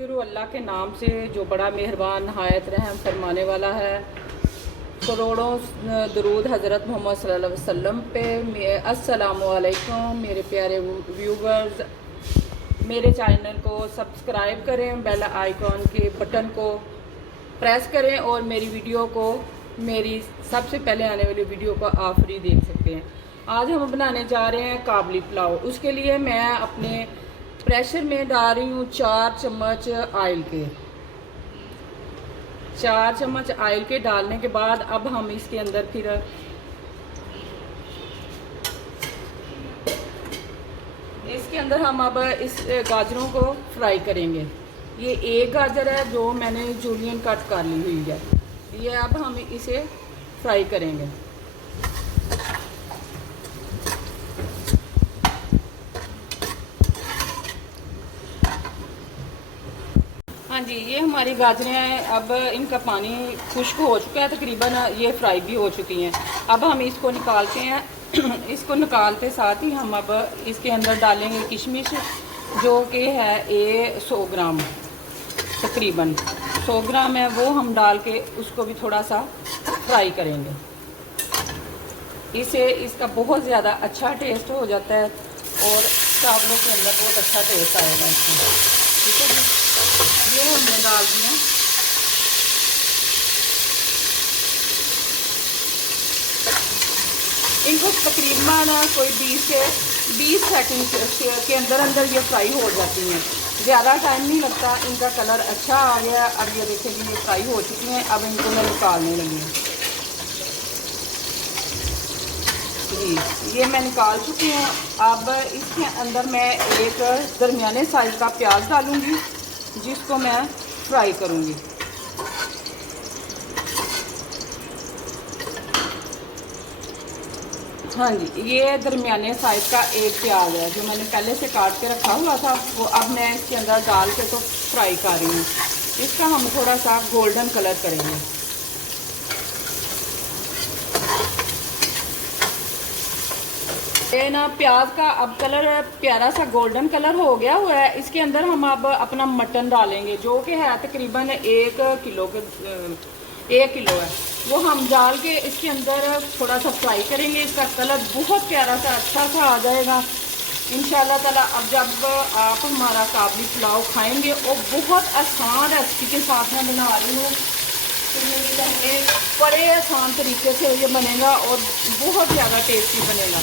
शुरू अल्लाह के नाम से जो बड़ा मेहरबान नहायत रहम फरमाने वाला है। करोड़ों दरूद हज़रत मोहम्मद सल्लल्लाहु अलैहि वसल्लम पे। अस्सलामु अलैकुम मेरे प्यारे व्यूवर्स, मेरे चैनल को सब्सक्राइब करें, बेल आइकॉन के बटन को प्रेस करें और मेरी वीडियो को, मेरी सबसे पहले आने वाली वीडियो को आप फ्री देख सकते हैं। आज हम बनाने जा रहे हैं काबली पुलाव। उसके लिए मैं अपने प्रेशर में डाल रही हूँ 4 चम्मच ऑयल के। 4 चम्मच ऑयल के डालने के बाद अब हम इसके अंदर फिर हम अब इस गाजरों को फ्राई करेंगे। ये एक गाजर है जो मैंने जूलियन कट कर ली हुई है। ये अब हम इसे फ्राई करेंगे। हाँ जी, ये हमारी गाजरें हैं। अब इनका पानी खुश्क हो चुका है, तकरीबन ये फ्राई भी हो चुकी हैं। अब हम इसको निकालते हैं। इसको निकालते साथ ही हम अब इसके अंदर डालेंगे किशमिश, जो कि है 100 ग्राम, तकरीबन 100 ग्राम है। वो हम डाल के उसको भी थोड़ा सा फ्राई करेंगे। इससे इसका बहुत ज़्यादा अच्छा टेस्ट हो जाता है और चावलों के अंदर बहुत अच्छा टेस्ट आएगा इसमें। ठीक है जी, ये हमने डाल दिया। इनको तकरीबन कोई 20 सेकंड के अंदर ये फ्राई हो जाती हैं। ज़्यादा टाइम नहीं लगता। इनका कलर अच्छा आ गया। अब ये देखेंगे ये फ्राई हो चुकी हैं। अब इनको मैं निकालने लगी हूँ जी। ये मैं निकाल चुकी हूँ। अब इसके अंदर मैं एक दरमियाने साइज़ का प्याज डालूँगी, जिसको मैं फ्राई करूँगी। हाँ जी, ये दरमियाने साइज़ का एक प्याज है जो मैंने पहले से काट के रखा हुआ था। वो अब मैं इसके अंदर डाल के तो फ्राई कर रही हूँ। इसका हम थोड़ा सा गोल्डन कलर करेंगे। ये ना प्याज का अब कलर प्यारा सा गोल्डन कलर हो गया हुआ है। इसके अंदर हम अब अपना मटन डालेंगे, जो कि है तकरीबन 1 किलो है। वो हम डाल के इसके अंदर थोड़ा सा फ्राई करेंगे। इसका कलर बहुत प्यारा सा अच्छा सा आ जाएगा इंशाल्लाह ताला। अब जब आप हमारा काबली पुलाव खाएंगे और बहुत आसान रेसिपी के साथ मैं बना रही हूँ, तो बड़े आसान तरीके से ये बनेगा और बहुत ज़्यादा टेस्टी बनेगा।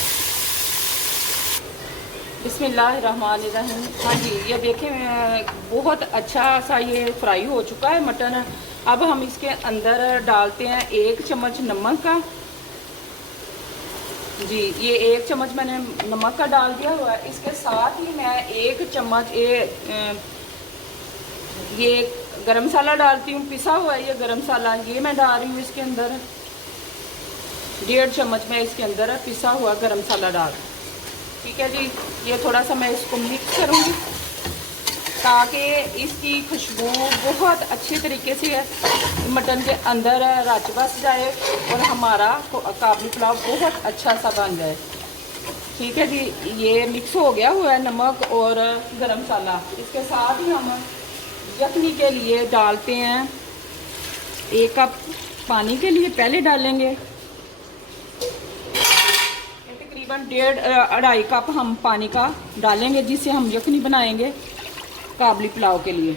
बिस्मिल्लाहिर्रहमानिर्रहीम। हाँ जी, ये देखें बहुत अच्छा सा ये फ्राई हो चुका है मटन। अब हम इसके अंदर डालते हैं 1 चम्मच नमक का जी। ये 1 चम्मच मैंने नमक का डाल दिया हुआ है। इसके साथ ही मैं 1 चम्मच ये गरम मसाला डालती हूँ, पिसा हुआ है ये गरम मसाला। ये मैं डाल रही हूँ इसके अंदर 1.5 चम्मच मैं इसके अंदर पिसा हुआ गरम मसाला डाल। ठीक है जी, ये थोड़ा सा मैं इसको मिक्स करूँगी ताकि इसकी खुशबू बहुत अच्छे तरीके से मटन के अंदर रच बस जाए और हमारा काबली पुलाव बहुत अच्छा सा बन जाए। ठीक है जी, ये मिक्स हो गया हुआ है नमक और गरम मसाला। इसके साथ ही हम यखनी के लिए डालते हैं 1 कप पानी के लिए पहले डालेंगे। तकरीबन 1.5 कप हम पानी का डालेंगे, जिससे हम यखनी बनाएंगे काबली पुलाव के लिए।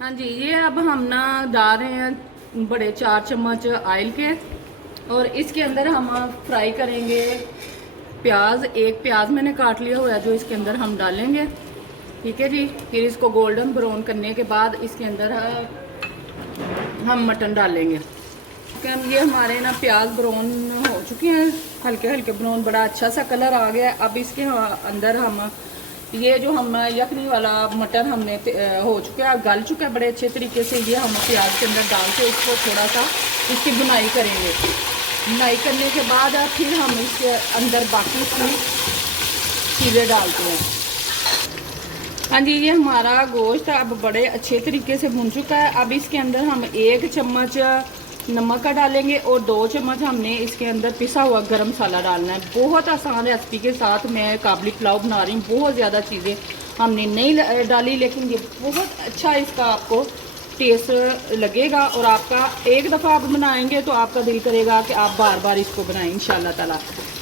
हाँ जी, ये अब हम ना डाल रहे हैं बड़े 4 चम्मच ऑयल के और इसके अंदर हम फ्राई करेंगे प्याज। 1 प्याज मैंने काट लिया हुआ है जो इसके अंदर हम डालेंगे। ठीक है जी, फिर इसको गोल्डन ब्राउन करने के बाद इसके अंदर हम मटन डालेंगे। ये हमारे ना प्याज ब्राउन हो चुके हैं, हल्के हल्के ब्राउन, बड़ा अच्छा सा कलर आ गया है। अब इसके अंदर हम ये जो हम यखनी वाला मटन हमने हो चुका है, गल चुका है बड़े अच्छे तरीके से। ये हम प्याज के अंदर डाल के इसको थोड़ा सा इसकी बुनाई करेंगे। बुनाई करने के बाद फिर हम इसके अंदर बाकी की चीज़ें डालते हैं। हाँ जी, ये हमारा गोश्त अब बड़े अच्छे तरीके से भुन चुका है। अब इसके अंदर हम 1 चम्मच नमक का डालेंगे और 2 चम्मच हमने इसके अंदर पिसा हुआ गरम मसाला डालना है। बहुत आसान रेसिपी के साथ मैं काबली पुलाव बना रही हूँ। बहुत ज़्यादा चीज़ें हमने नहीं डाली, लेकिन ये बहुत अच्छा इसका आपको टेस्ट लगेगा। और आपका एक दफ़ा आप बनाएंगे तो आपका दिल करेगा कि आप बार बार इसको बनाएं इंशाल्लाह ताला।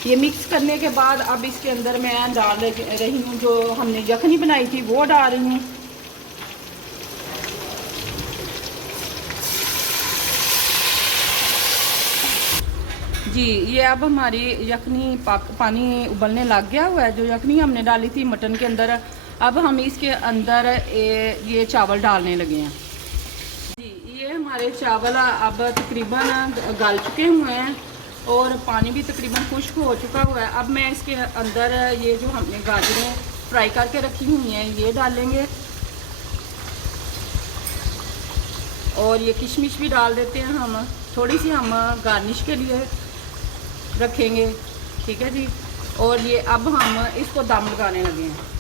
ये मिक्स करने के बाद अब इसके अंदर मैं डाल रही हूँ जो हमने यखनी बनाई थी वो डाल रही हूँ। जी ये अब हमारी यखनी पानी उबलने लग गया हुआ है। जो यखनी हमने डाली थी मटन के अंदर, अब हम इसके अंदर ये चावल डालने लगे हैं। जी ये हमारे चावल अब तकरीबन गल चुके हुए हैं और पानी भी तकरीबन खुश्क हो चुका हुआ है। अब मैं इसके अंदर ये जो हमने गाजरें फ्राई करके रखी हुई हैं ये डालेंगे और ये किशमिश भी डाल देते हैं हम, थोड़ी सी हम गार्निश के लिए रखेंगे, ठीक है जी। और ये अब हम इसको दम लगाने लगे हैं।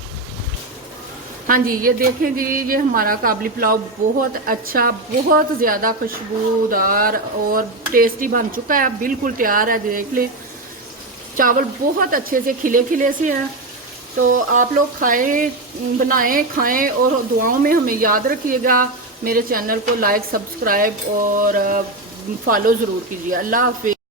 हाँ जी ये देखें जी, ये हमारा काबली पुलाव बहुत अच्छा, बहुत ज़्यादा खुशबूदार और टेस्टी बन चुका है, बिल्कुल तैयार है। देख ले चावल बहुत अच्छे से खिले खिले से हैं। तो आप लोग खाएं, बनाएं, खाएं और दुआओं में हमें याद रखिएगा। मेरे चैनल को लाइक, सब्सक्राइब और फॉलो ज़रूर कीजिए। अल्लाह हाफिज़।